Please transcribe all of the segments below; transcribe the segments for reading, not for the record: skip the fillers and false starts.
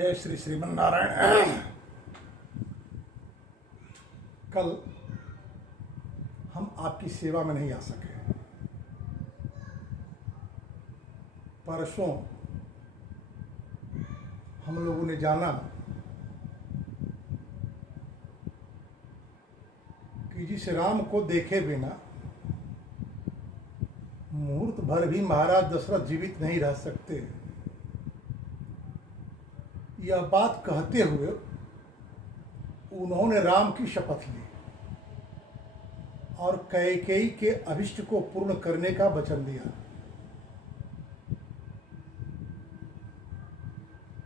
जय श्री श्रीमन नारायण। कल हम आपकी सेवा में नहीं आ सके। परसों हम लोगों ने जाना कि जिस राम को देखे बिना मुहूर्त भर भी महाराज दशरथ जीवित नहीं रह सकते, यह बात कहते हुए उन्होंने राम की शपथ ली और कैकेयी के अभिष्ट को पूर्ण करने का वचन दिया।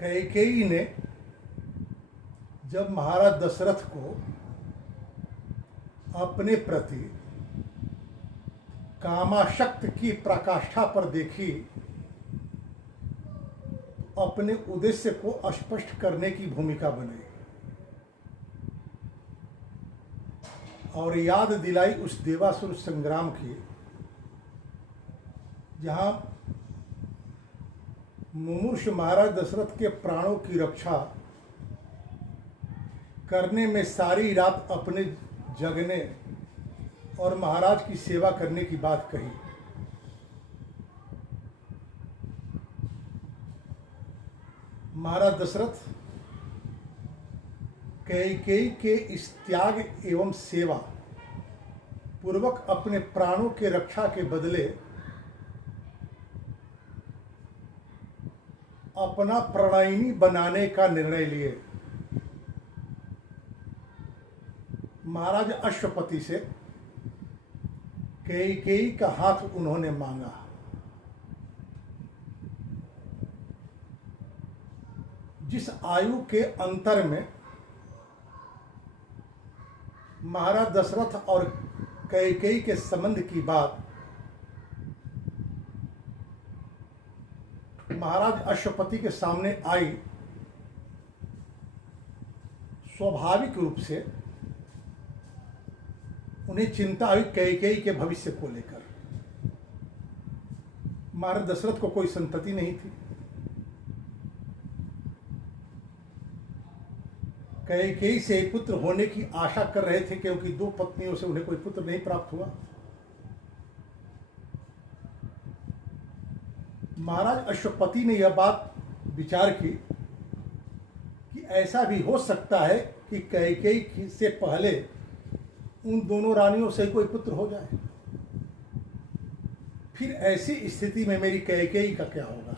कैकेयी ने जब महाराज दशरथ को अपने प्रति कामाशक्त की प्रकाष्ठा पर देखी, अपने उद्देश्य को स्पष्ट करने की भूमिका बनाई और याद दिलाई उस देवासुर संग्राम की, जहां मुमूर्ष महाराज दशरथ के प्राणों की रक्षा करने में सारी रात अपने जगने और महाराज की सेवा करने की बात कही। महाराज दशरथ कैकेयी के इस त्याग एवं सेवा पूर्वक अपने प्राणों के रक्षा के बदले अपना प्रणयिनी बनाने का निर्णय लिए। महाराज अश्वपति से कैकेयी का हाथ उन्होंने मांगा। जिस आयु के अंतर में महाराज दशरथ और कैकेयी के संबंध की बात महाराज अश्वपति के सामने आई, स्वाभाविक रूप से उन्हें चिंता हुई कैकेयी के भविष्य को लेकर। महाराज दशरथ को कोई संतति नहीं थी। कैकेयी से पुत्र होने की आशा कर रहे थे, क्योंकि दो पत्नियों से उन्हें कोई पुत्र नहीं प्राप्त हुआ। महाराज अश्वपति ने यह बात विचार की कि ऐसा भी हो सकता है कि कैकेयी से पहले उन दोनों रानियों से कोई पुत्र हो जाए। फिर ऐसी स्थिति में मेरी कैकेयी का क्या होगा?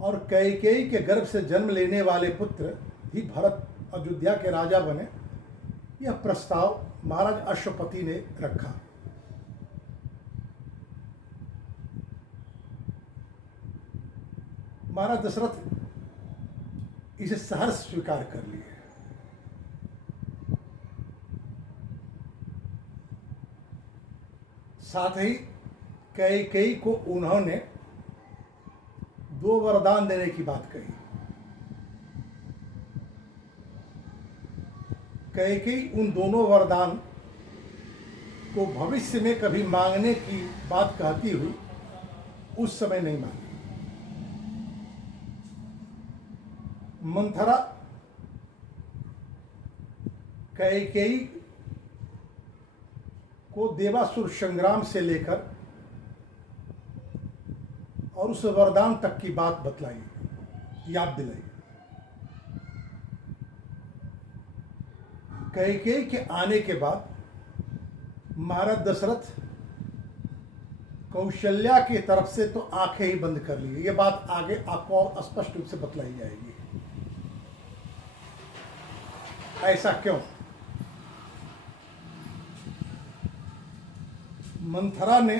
और कैकेयी के गर्भ से जन्म लेने वाले पुत्र ही भरत अयोध्या के राजा बने। यह प्रस्ताव महाराज अश्वपति ने रखा। महाराज दशरथ इसे सहर्ष स्वीकार कर लिए। साथ ही कैकेयी को उन्होंने दो वरदान देने की बात कही। कैकेयी उन दोनों वरदान को भविष्य में कभी मांगने की बात कहती हुई उस समय नहीं मांगी। मंथरा कैकेयी को देवासुर संग्राम से लेकर और उस वरदान तक की बात बतलाई, याद दिलाई। कैकेयी के आने के बाद महाराज दशरथ कौशल्या की तरफ से तो आंखें ही बंद कर ली। ये बात आगे आपको और स्पष्ट रूप से बतलाई जाएगी। ऐसा क्यों? मंथरा ने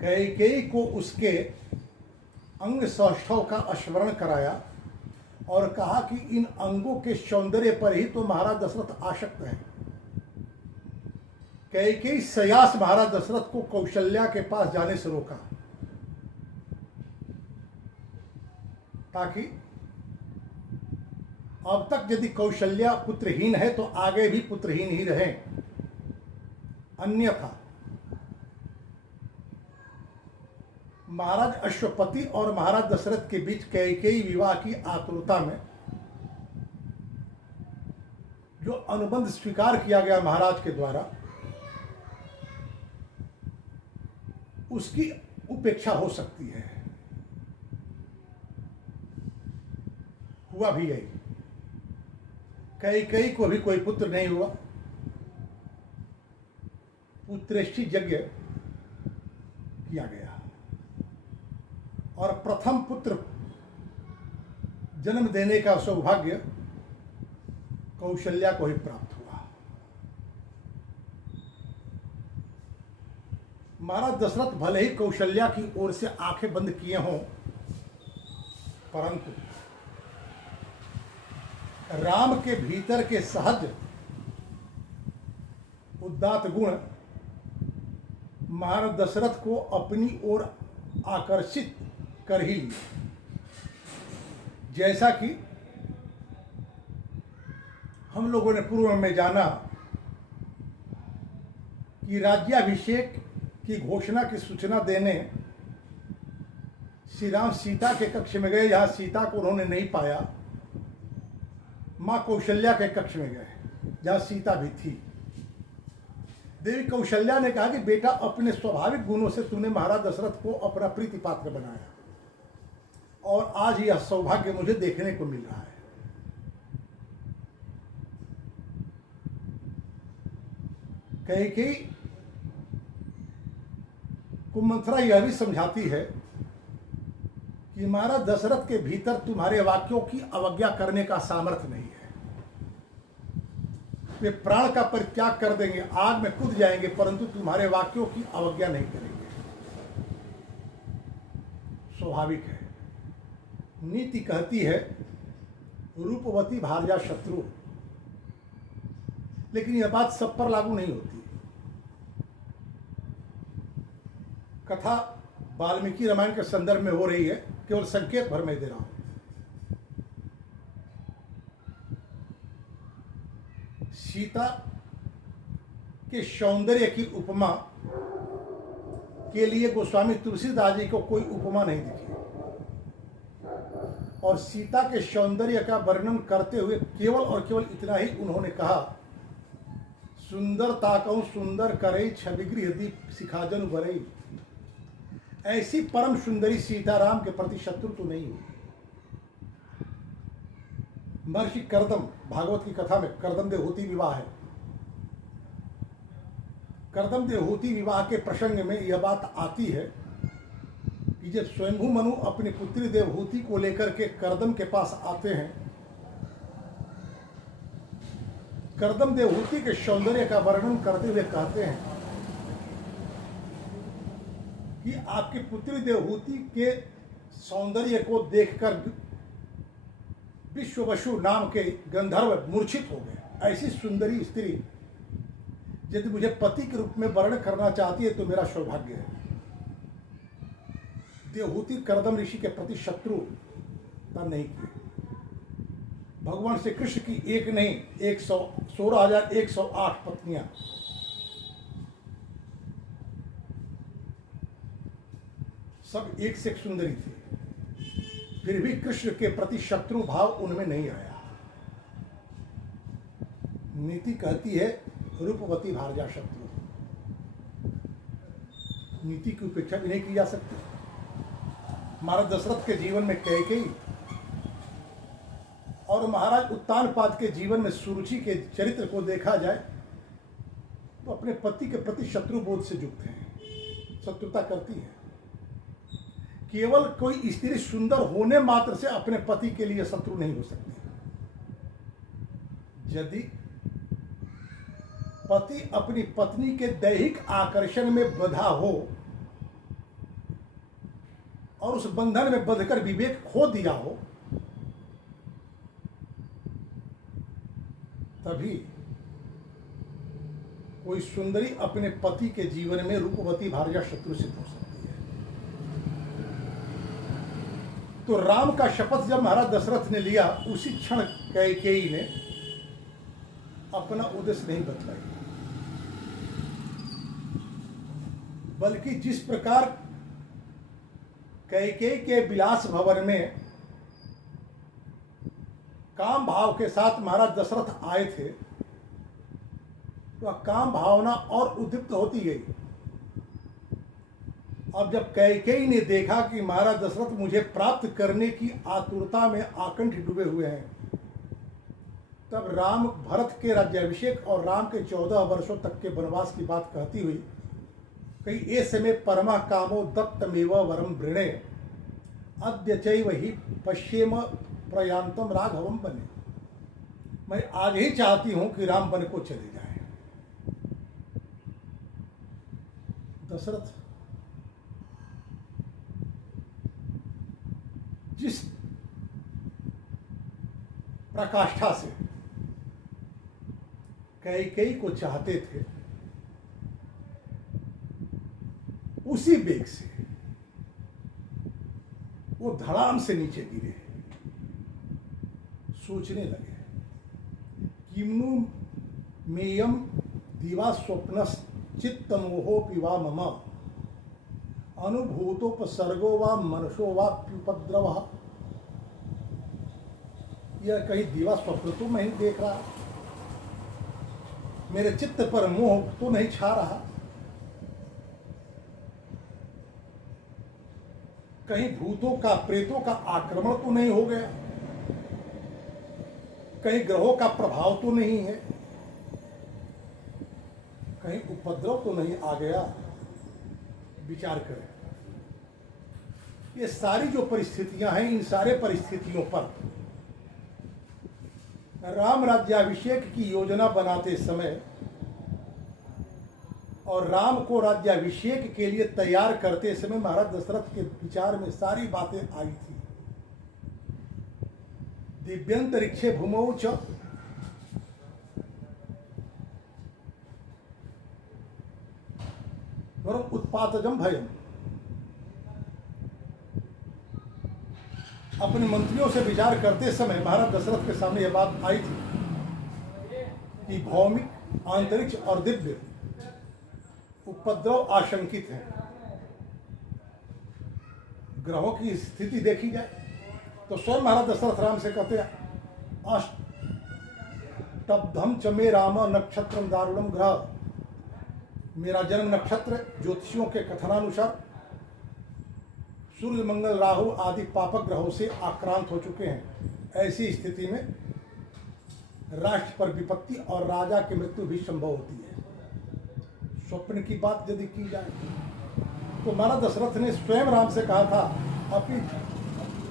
कैकेयी को उसके अंग सौष्ठव का स्मरण कराया और कहा कि इन अंगों के सौंदर्य पर ही तो महाराज दशरथ आसक्त हैं। कैकेयी सयास महाराज दशरथ को कौशल्या के पास जाने से रोका, ताकि अब तक यदि कौशल्या पुत्रहीन है तो आगे भी पुत्रहीन ही रहे। अन्यथा महाराज अश्वपति और महाराज दशरथ के बीच कैकेयी विवाह की आतुरता में जो अनुबंध स्वीकार किया गया महाराज के द्वारा, उसकी उपेक्षा हो सकती है। हुआ भी यही, कैकेयी को भी कोई पुत्र नहीं हुआ। पुत्रेष्टि यज्ञ किया गया और प्रथम पुत्र जन्म देने का सौभाग्य कौशल्या को ही प्राप्त हुआ। महाराज दशरथ भले ही कौशल्या की ओर से आंखें बंद किए हों, परंतु राम के भीतर के सहज उदात्त गुण महाराज दशरथ को अपनी ओर आकर्षित कर ही लिए। जैसा कि हम लोगों ने पूर्व में जाना कि राज्याभिषेक की घोषणा की सूचना देने श्री राम सीता के कक्ष में गए। जहां सीता को उन्होंने नहीं पाया, मां कौशल्या के कक्ष में गए जहां सीता भी थी। देवी कौशल्या ने कहा कि बेटा, अपने स्वाभाविक गुणों से तूने महाराज दशरथ को अपना प्रीति पात्र बनाया और आज यह सौभाग्य मुझे देखने को मिल रहा है। कैकेयी को मंथरा यह भी समझाती है कि महाराज दशरथ के भीतर तुम्हारे वाक्यों की अवज्ञा करने का सामर्थ्य नहीं है। वे प्राण का परित्याग कर देंगे, आग में कूद जाएंगे, परंतु तुम्हारे वाक्यों की अवज्ञा नहीं करेंगे। स्वाभाविक है। नीति कहती है रूपवती भार्या शत्रु, लेकिन यह बात सब पर लागू नहीं होती। कथा वाल्मीकि रामायण के संदर्भ में हो रही है, केवल संकेत भर में दे रहा हूं। सीता के सौंदर्य की उपमा के लिए गोस्वामी तुलसीदास जी को कोई उपमा नहीं दिखी और सीता के सौंदर्य का वर्णन करते हुए केवल और केवल इतना ही उन्होंने कहा, सुंदर ताकऊ सुंदर करई छविगृह दीप सिखाजन बरई। ऐसी परम सुंदरी सीताराम के प्रति शत्रु तो नहीं हुई। महर्षि कर्दम, भागवत की कथा में कर्दम देवहूति विवाह है। कर्दम देवहूति विवाह के प्रसंग में यह बात आती है कि जब स्वयंभू मनु अपनी पुत्री देवहूति को लेकर के कर्दम के पास आते हैं, कर्दम देवहूति के सौंदर्य का वर्णन करते हुए कहते हैं कि आपकी पुत्री देवहूति के सौंदर्य को देखकर विश्ववसु नाम के गंधर्व मूर्छित हो गए। ऐसी सुंदरी स्त्री यदि मुझे पति के रूप में वर्ण करना चाहती है तो मेरा सौभाग्य है। देवहूति कर्दम ऋषि के प्रति शत्रुता नहीं की। भगवान श्री कृष्ण की एक नहीं 16,108 पत्नियां, सब एक से एक सुंदरी थी, फिर भी कृष्ण के प्रति शत्रु भाव उनमें नहीं आया। नीति कहती है रूपवती भार्या शत्रु। नीति की उपेक्षा भी नहीं की जा सकती। महाराज दशरथ के जीवन में कैकेयी और महाराज उत्तानपाद के जीवन में सुरुचि के चरित्र को देखा जाए तो अपने पति के प्रति शत्रु बोध से युक्त हैं, शत्रुता करती है। केवल कोई स्त्री सुंदर होने मात्र से अपने पति के लिए शत्रु नहीं हो सकती। यदि पति अपनी पत्नी के दैहिक आकर्षण में बंधा हो और उस बंधन में बंधकर विवेक खो दिया हो, तभी कोई सुंदरी अपने पति के जीवन में रूपवती भार्या शत्रु सिद्ध हो सकती है। तो राम का शपथ जब महाराज दशरथ ने लिया, उसी क्षण कैकेयी ने अपना उद्देश्य नहीं बदलाई, बल्कि जिस प्रकार कैकेयी के विलास भवन में काम भाव के साथ महाराज दशरथ आए थे, तो काम भावना और उद्दीप्त होती गई। अब जब कैकेयी ने देखा कि महाराज दशरथ मुझे प्राप्त करने की आतुरता में आकंठ डूबे हुए हैं, तब राम भरत के राज्याभिषेक और राम के 14 वर्षों तक के वनवास की बात कहती हुई कहीं ए समय परमा कामो दत्तमेव वरम वृणे अद्य चैव ही पश्येम प्रयांतम राघवम बने। मैं आज ही चाहती हूं कि राम वन को चले जाए। दशरथ जिस प्रकाष्ठा से कैकेयी को चाहते थे, उसी बेग से वो धड़ाम से नीचे गिरे, सोचने लगे, किम्नु मेयम दिवा स्वप्नस चित्तमोहोपि वा मम अनुभूतोपसर्गो वा मनसो वा प्युपद्रवः। यह कहीं दिवा स्वप्न तो नहीं देख रहा, मेरे चित्त पर मोह तो नहीं छा रहा, कहीं भूतों का प्रेतों का आक्रमण तो नहीं हो गया, कहीं ग्रहों का प्रभाव तो नहीं है, कहीं उपद्रव तो नहीं आ गया। विचार करें, ये सारी जो परिस्थितियां हैं, इन सारे परिस्थितियों पर राम राज्याभिषेक की योजना बनाते समय और राम को राज्याभिषेक के लिए तैयार करते समय महाराज दशरथ के विचार में सारी बातें आई थी। दिव्यंतरिक्षे भूमौ च वरम उत्पातजम भयम। अपने मंत्रियों से विचार करते समय महाराज दशरथ के सामने यह बात आई थी कि भौमिक, अंतरिक्ष और दिव्य उपद्रव आशंकित है। ग्रहों की स्थिति देखी जाए तो स्वयं महाराज दशरथ राम से कहते हैं, अष्टब्धम च मे राम नक्षत्रम दारुणम ग्रह। मेरा जन्म नक्षत्र ज्योतिषियों के कथनानुसार सूर्य, मंगल, राहु आदि पापक ग्रहों से आक्रांत हो चुके हैं। ऐसी स्थिति में राष्ट्र पर विपत्ति और राजा की मृत्यु भी संभव होती है। स्वप्न की बात यदि की जाए तो महाराज दशरथ ने स्वयं राम से कहा था, अपनी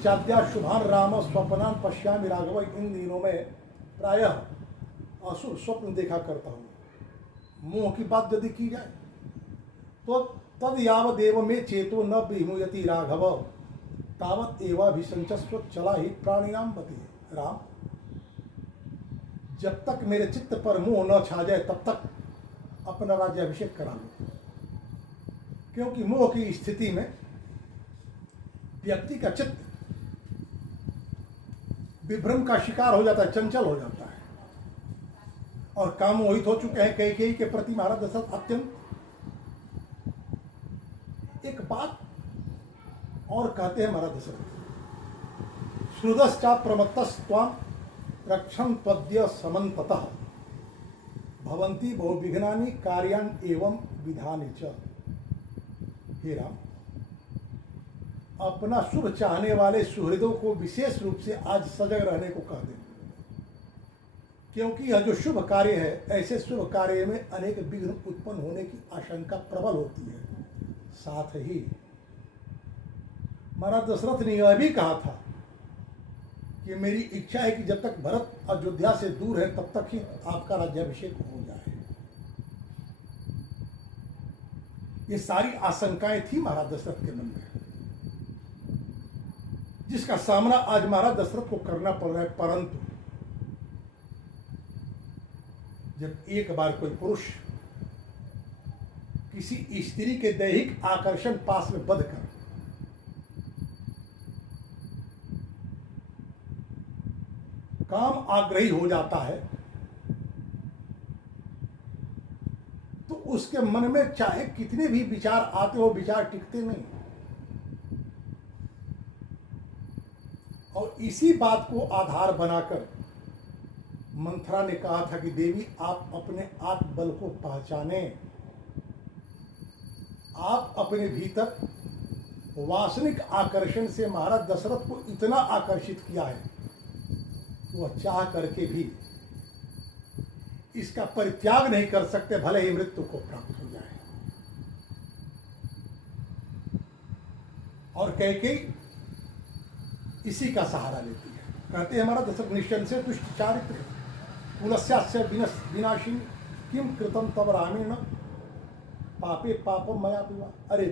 चाद्या शुभान राम स्वप्नान पश्यामि राघव। इन दिनों में प्रायः असुर स्वप्न देखा करता हूँ। मोह की बात यदि की जाए तो तद यावदेव में चेतो न विमुयति राघव तावत एवाभिसंचस्व चला ही प्राणिनाम मति। राम, जब तक मेरे चित्त पर मोह न छा जाए तब तक अपना राज्याभिषेक करा लो, क्योंकि मोह की स्थिति में व्यक्ति का चित्त विभ्रम का शिकार हो जाता है, चंचल हो जाता है और काम मोहित हो चुके हैं कैकेयी के प्रति महाराज दशरथ अत्यंत। एक बात और कहते हैं महाराज दशरथ, श्रुदश्चा प्रमत्तस्त्वां रक्षं त्वद्य समन्ततः भवन्ति बहुविघ्नानि कार्यान् एवं विधानि च। हे राम, अपना शुभ चाहने वाले सुहृदों को विशेष रूप से आज सजग रहने को कह दें, क्योंकि यह जो शुभ कार्य है, ऐसे शुभ कार्य में अनेक विघ्न उत्पन्न होने की आशंका प्रबल होती है। साथ ही महाराज दशरथ ने यह भी कहा था कि मेरी इच्छा है कि जब तक भरत अयोध्या से दूर है तब तक ही आपका राज्याभिषेक हो जाए। ये सारी आशंकाएं थी महाराज दशरथ के मन में, जिसका सामना आज महाराज दशरथ को करना पड़ रहा है। परंतु जब एक बार कोई पुरुष किसी स्त्री के दैहिक आकर्षण पास में बंध कर काम आग्रही हो जाता है तो उसके मन में चाहे कितने भी विचार आते हो, विचार टिकते नहीं। और इसी बात को आधार बनाकर मंथरा ने कहा था कि देवी आप अपने आत्मबल को पहचाने, आप अपने भीतर वासनिक आकर्षण से महाराज दशरथ को इतना आकर्षित किया है कि वह चाह करके भी इसका परित्याग नहीं कर सकते, भले ही मृत्यु को प्राप्त हो जाए। और कैकेयी इसी का सहारा लेती है। कहते हैं हमारा दशरथ निश्चय से तुष्ट चारित्र कुलस्यास्य विनाशिनी किम कृतम तब रामेण पापे पापम मया पिवा। अरे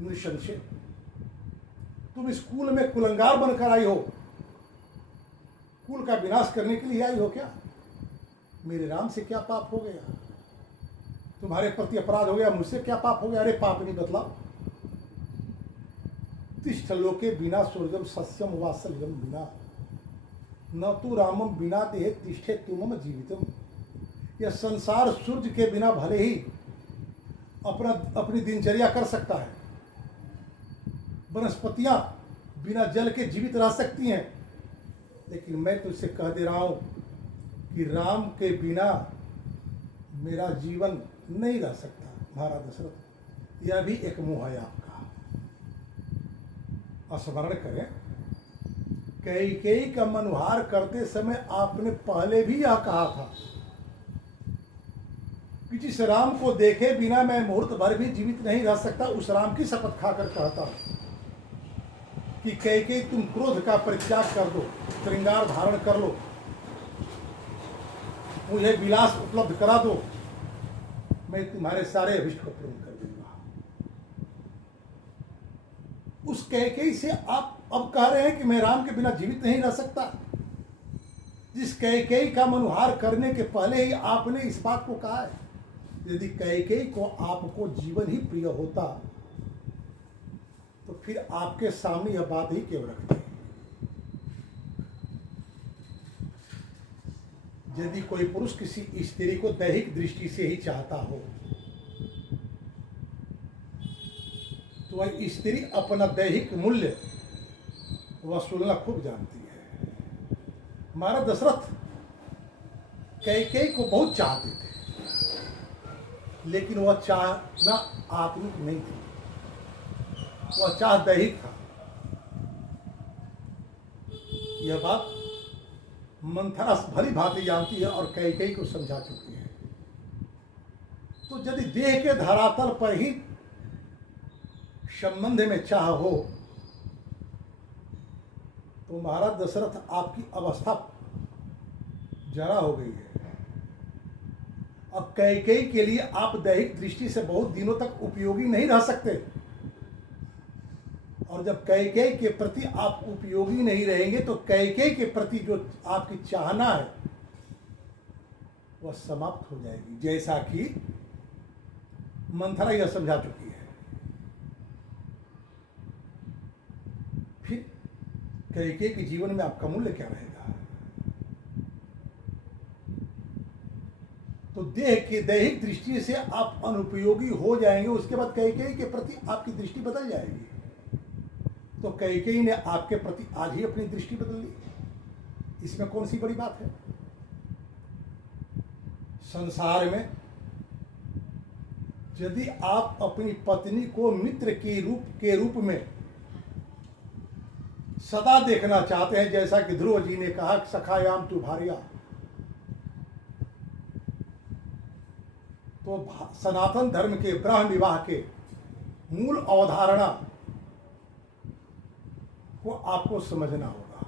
निशंसे, तुम इस कुल में कुलंगार बनकर आई हो, कुल का विनाश करने के लिए आई हो क्या? मेरे राम से क्या पाप हो गया? तुम्हारे प्रति अपराध हो गया, मुझसे क्या पाप हो गया? अरे पाप नहीं बतलाओ। तिष्ठ लोके बिना स्वर्गम सस्यम वात्सल्यम बिना न तो रामम बिना ते तिष्ठे तुमम जीवितम। यह संसार सूर्य के बिना भले ही अपनी दिनचर्या कर सकता है, वनस्पतियां बिना जल के जीवित रह सकती हैं, लेकिन मैं तुझसे कह दे रहा हूं कि राम के बिना मेरा जीवन नहीं रह सकता। महाराज दशरथ, यह भी एक मोह है आपका। स्मरण करें, कैकेयी का मनुहार करते समय आपने पहले भी यह कहा था कि जिस राम को देखे बिना मैं मुहूर्त भर भी जीवित नहीं रह सकता, उस राम की शपथ खाकर कहता हूं कि कैकेयी तुम क्रोध का परित्याग कर दो, श्रृंगार धारण कर लो, मुझे विलास उपलब्ध करा दो, मैं तुम्हारे सारे अभिष्ट को पूर्ण कर दूंगा। उस कैकेयी से आप अब कह रहे हैं कि मैं राम के बिना जीवित नहीं रह सकता। जिस कैकेयी का मनुहार करने के पहले ही आपने इस बात को कहा है। यदि कैकेयी को आपको जीवन ही प्रिय होता तो फिर आपके सामने यह बात ही क्यों रखते? यदि कोई पुरुष किसी स्त्री को दैहिक दृष्टि से ही चाहता हो तो वह स्त्री अपना दैहिक मूल्य वसूलना खूब जानती है। महाराज दशरथ कैकेयी को बहुत चाहते थे, लेकिन वह चाहना आत्मिक नहीं थी, वह चाह दैहिक था। यह बात मंथरा भली भांति जानती है और कैकेयी को समझा चुकी है। तो यदि देह के धरातल पर ही संबंध में चाह हो तो महाराज दशरथ आपकी अवस्था जरा हो गई है। अब कैकेयी के लिए आप दैहिक दृष्टि से बहुत दिनों तक उपयोगी नहीं रह सकते, और जब कैकेयी के प्रति आप उपयोगी नहीं रहेंगे तो कैकेयी के प्रति जो आपकी चाहना है वह समाप्त हो जाएगी, जैसा कि मंथरा यह समझा चुकी है। फिर कैकेयी के जीवन में आपका मूल्य क्या रहेगा? तो देह की दैहिक दृष्टि से आप अनुपयोगी हो जाएंगे, उसके बाद कैकेयी के प्रति आपकी दृष्टि बदल जाएगी। तो कैकेयी ने आपके प्रति आज ही अपनी दृष्टि बदल ली, इसमें कौन सी बड़ी बात है? संसार में यदि आप अपनी पत्नी को मित्र के रूप में सदा देखना चाहते हैं, जैसा कि ध्रुव जी ने कहा सखायाम तू भार्या, तो सनातन धर्म के ब्रह्म विवाह के मूल अवधारणा को आपको समझना होगा।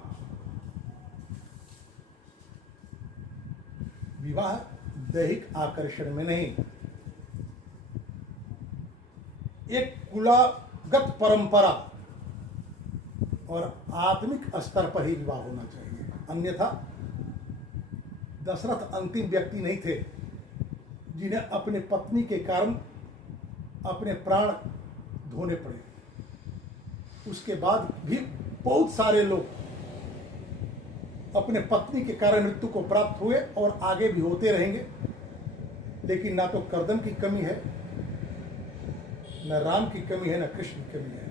विवाह दैहिक आकर्षण में नहीं, एक कुलागत परंपरा और आत्मिक स्तर पर ही विवाह होना चाहिए। अन्यथा दशरथ अंतिम व्यक्ति नहीं थे जिन्हें अपने पत्नी के कारण अपने प्राण धोने पड़े। उसके बाद भी बहुत सारे लोग अपने पत्नी के कारण मृत्यु को प्राप्त हुए और आगे भी होते रहेंगे, लेकिन ना तो कर्दम की कमी है, न राम की कमी है, न कृष्ण की कमी है।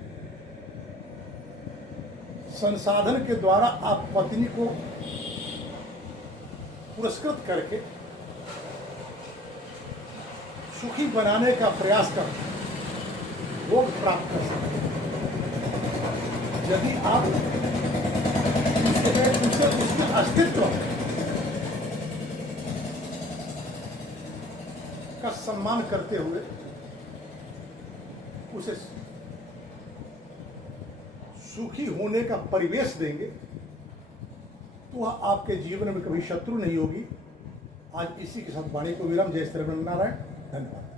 संसाधन के द्वारा आप पत्नी को पुरस्कृत करके सुखी बनाने का प्रयास कर भोग प्राप्त कर सकते हैं। यदि आप उसके अस्तित्व का सम्मान करते हुए उसे सुखी होने का परिवेश देंगे तो वह आपके जीवन में कभी शत्रु नहीं होगी। आज इसी के साथ वाणी को विराम। जय श्री नारायण। धन्यवाद।